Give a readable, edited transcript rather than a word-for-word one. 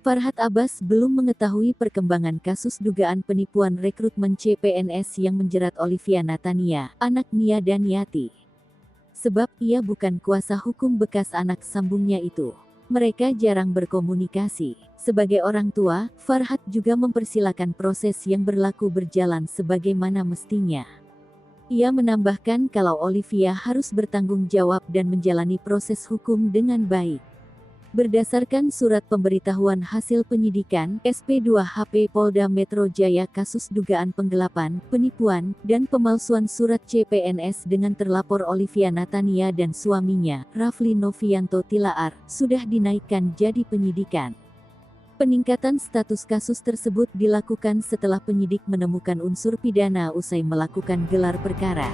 Farhad Abbas belum mengetahui perkembangan kasus dugaan penipuan rekrutmen CPNS yang menjerat Olivia Natania, anak Nia dan Yati. Sebab ia bukan kuasa hukum bekas anak sambungnya itu. Mereka jarang berkomunikasi. Sebagai orang tua, Farhad juga mempersilakan proses yang berlaku berjalan sebagaimana mestinya. Ia menambahkan kalau Olivia harus bertanggung jawab dan menjalani proses hukum dengan baik. Berdasarkan surat pemberitahuan hasil penyidikan, SP2HP Polda Metro Jaya kasus dugaan penggelapan, penipuan, dan pemalsuan surat CPNS dengan terlapor Olivia Natania dan suaminya, Rafli Novianto Tilaar, sudah dinaikkan jadi penyidikan. Peningkatan status kasus tersebut dilakukan setelah penyidik menemukan unsur pidana usai melakukan gelar perkara.